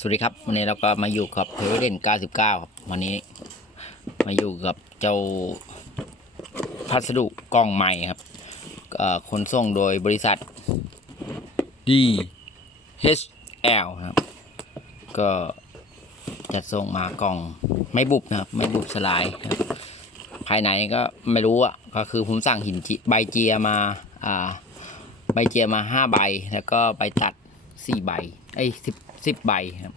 สวัสดีครับวันนี้เราก็มาอยู่กับเพลเด่น99 ครับวันนี้มาอยู่กับเจ้าพัสดุกล่องใหม่ครับเอ่อขนส่งโดยบริษัท DHL ครับ ก็จัดส่งมากล่องไม่บุบนะครับ ไม่บุบสลายครับภายในก็ไม่รู้อะก็คือผมสั่งหินใบเจียมาอ่าใบเจียมาห้าใบ แล้วก็ใบตัดสี่ใบไอ้สิบ สิบใบครับ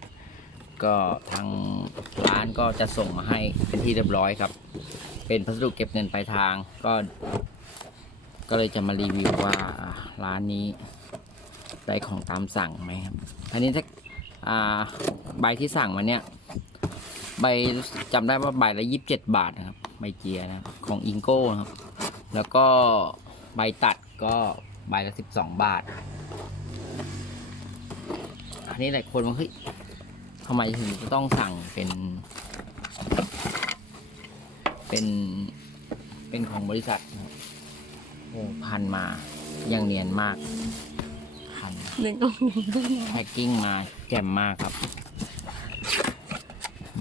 ก็ทางร้านก็จะส่งมาให้เป็นที่เรียบร้อยครับ เป็นพัสดุเก็บเงินปลายทางก็ ก็เลยจะมารีวิวว่าร้านนี้ได้ของตามสั่งไหมครับอันนี้ถ้าอ่าใบที่สั่งมาเนี่ยใบจำได้ว่าใบละยี่สิบเจ็ดบาทนะครับใบเจียนะครับของอิงโก้นะครับ แล้วก็ใบตัดก็ใบละสิบสองบาท อันนี้หลายคนว่าเฮ้ยทำไมถึงจะต้องสั่งเป็น เป็นเป็นของบริษัทโอ้พันมาอย่างเนียนมากพันหนึ่งกล่องหนึ่งกล่องแพ็กกิ้งมาแจ่มมากครับ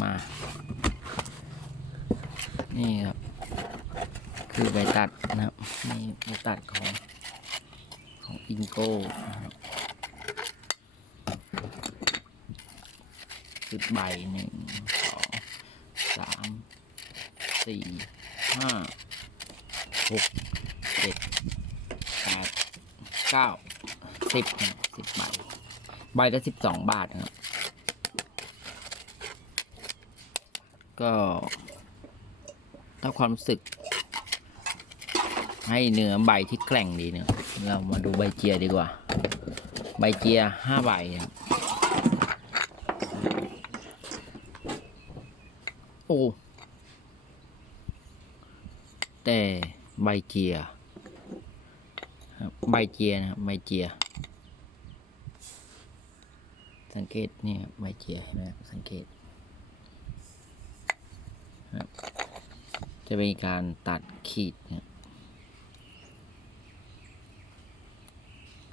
มา นี่ครับ คือใบตัดนะครับนี่ใบตัดของของอิงโก้นะครับ สิบใบหนึ่งสองสามสี่ห้าหกเจ็ดแปดเก้าสิบสิบใบใบละสิบสองบาทครับก็ถ้าความรู้สึก ให้เนื้อใบที่แกร่งดีเนะเรามาดูใบเจียดีกว่า ใบเจียห้าใบครับ โอแต่ใบเจียรใบเจียนะครับใบเจีย สังเกตนี่ครับใบเจียเห็นไหมสังเกตจะเป็นการตัดขีดนะ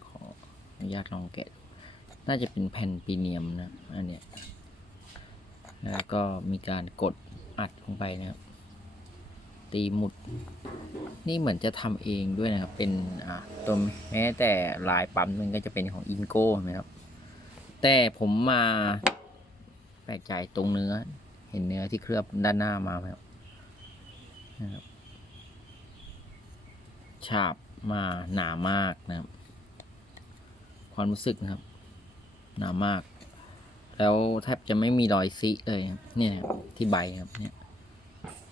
ขออนุญาตลองแกะ น่าจะเป็นแผ่นปีเนียมนะ อันเนี้ย แล้วก็มีการกด อัดลงไปนะครับ ตีหมุด นี่เหมือนจะทำเองด้วยนะครับ เป็นอ่าตัวแม้แต่ลายปั๊มมันก็จะเป็นของอินโก้นะครับ แต่ผมมาแปลกใจตรงเนื้อ เห็นเนื้อที่เคลือบด้านหน้ามาไหมครับนะครับฉาบมาหนามากนะครับ ความรู้สึกนะครับ หนามาก แล้วแทบจะไม่มีรอยซิเลยครับเนี่ยที่ใบครับเนี่ย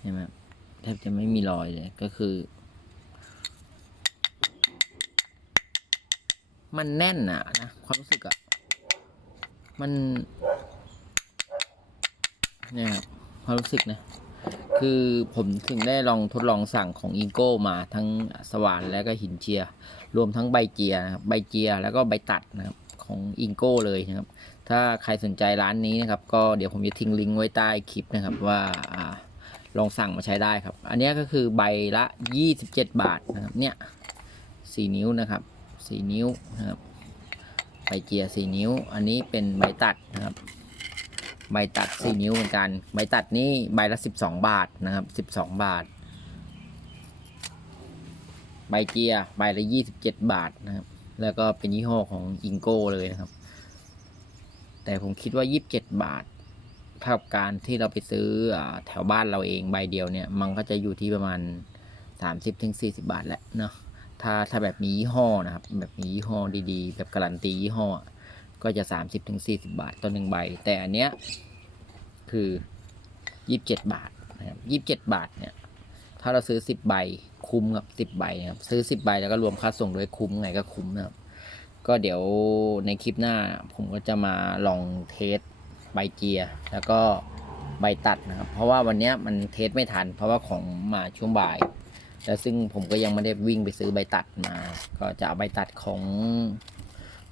เห็นไหมครับแทบจะไม่มีรอยเลยก็คือ มันแน่นอะนะความรู้สึกอะมันเนี่ยครับความรู้สึกนะคือผมถึงได้ลองทดลองสั่งของอีโก้มาทั้งสว่านแล้วก็หินเจีย รวมทั้งใบเจียนะครับใบเจียแล้วก็ใบตัดนะครับของอิงโก้เลยนะครับ ถ้าใครสนใจร้านนี้นะครับ ก็เดี๋ยวผมจะทิ้งลิงก์ไว้ใต้คลิปนะครับว่าอาลองสั่งมาใช้ได้ครับ อันนี้ก็คือใบละ 27 บาทนะครับ เนี่ย4นิ้วนะครับ4นิ้วนะครับใบเจียสี่นิ้ว อันนี้เป็นใบตัดนะครับ ใบตัดสี่นิ้วเหมือนกัน ใบตัดนี่ใบละสิบสองบาทนะครับสิบสองบาท ใบเจียใบละยี่สิบเจ็ดบาทนะครับ แล้วก็เป็นยี่ห้อของอิงโก้เลยนะครับ แต่ผมคิดว่ายี่สิบาท เท่ากับการที่เราไปซื้ออแถวบ้านเราเองใบเดียวเนี่ย มันก็จะอยู่ที่ประมาณสามสิบาทแหละเนาะถ้าถ้าแบบมียี่ห้อนะครับ แบบมียี่ห้อดีๆ แบบการันตียี่ห้อ ก็จะ 30-40 บาทต่อหนึ่งใบ แต่อันเนี้ยคือ 27 บาทนะครับ27 บาทเนี่ยถ้าเราซื้อ 10 ใบคุ้มกับ 10 ใบนะครับซื้อ 10 ใบแล้วก็รวมค่าส่งด้วยคุ้มไงก็คุ้มนะครับ ก็เดี๋ยวในคลิปหน้าผมก็จะมาลองเทสใบเจียร์แล้วก็ใบตัดนะครับ เพราะว่าวันนี้มันเทสไม่ทัน เพราะว่าของมาช่วงบ่าย แล้วซึ่งผมก็ยังไม่ได้วิ่งไปซื้อใบตัดมา ก็จะเอาใบตัดของ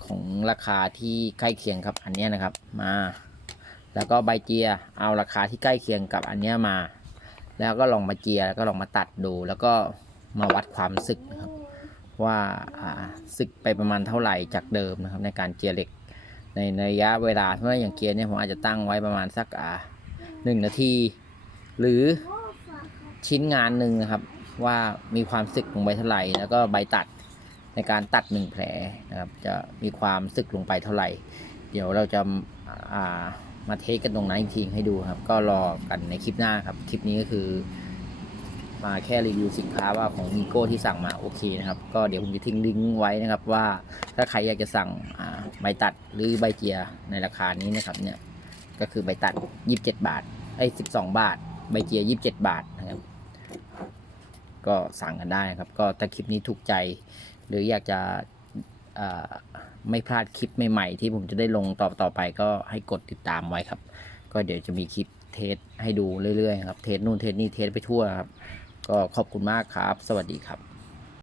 ของราคาที่ใกล้เคียงครับอันนี้นะครับมา แล้วก็ใบเจียเอาราคาที่ใกล้เคียงกับอันนี้มา แล้วก็ลองมาเจียแล้วก็ลองมาตัดดู แล้วก็มาวัดความสึกนะครับ ว่าสึกไปประมาณเท่าไหร่จากเดิมนะครับในการเจียรเหล็กในระยะเวลาเพราะว่าอย่างเกียร์เนี่ยผมอาจจะตั้งไว้ประมาณสักอ่าหนึ่งนาที หรือชิ้นงานหนึ่งนะครับ ว่ามีความสึกลงไปเท่าไหร่ แล้วก็ใบตัดในการตัดหนึ่งแผลนะครับ จะมีความสึกลงไปเท่าไหร่ เดี๋ยวเราจะามาเทสกันตรงนั้นอีกทีให้ดูครับ ก็รอกันในคลิปหน้าครับ คลิปนี้ก็คือ มาแค่รีวิวสินค้าว่าของมีโก้ที่สั่งมาโอเคนะครับ ก็เดี๋ยวผมจะทิ้งลิงก์ไว้นะครับว่าถ้าใครอยากจะสั่งใบตัดหรือใบเจียร์ในราคานี้นะครับเนี่ยก็คือใบตัด 27 บาทไอ้12 บาท ใบเจียร์27 บาทนะครับ ก็สั่งกันได้นะครับ ก็ถ้าคลิปนี้ถูกใจ หรืออยากจะไม่พลาดคลิปใหม่ๆ ที่ผมจะได้ลงต่อต่อไปก็ให้กดติดตามไว้ครับ ก็เดี๋ยวจะมีคลิปเทสให้ดูเรื่อยๆครับ เทสนู่นเทสนี่เทสไปทั่วครับ ก็ขอบคุณมากครับ สวัสดีครับ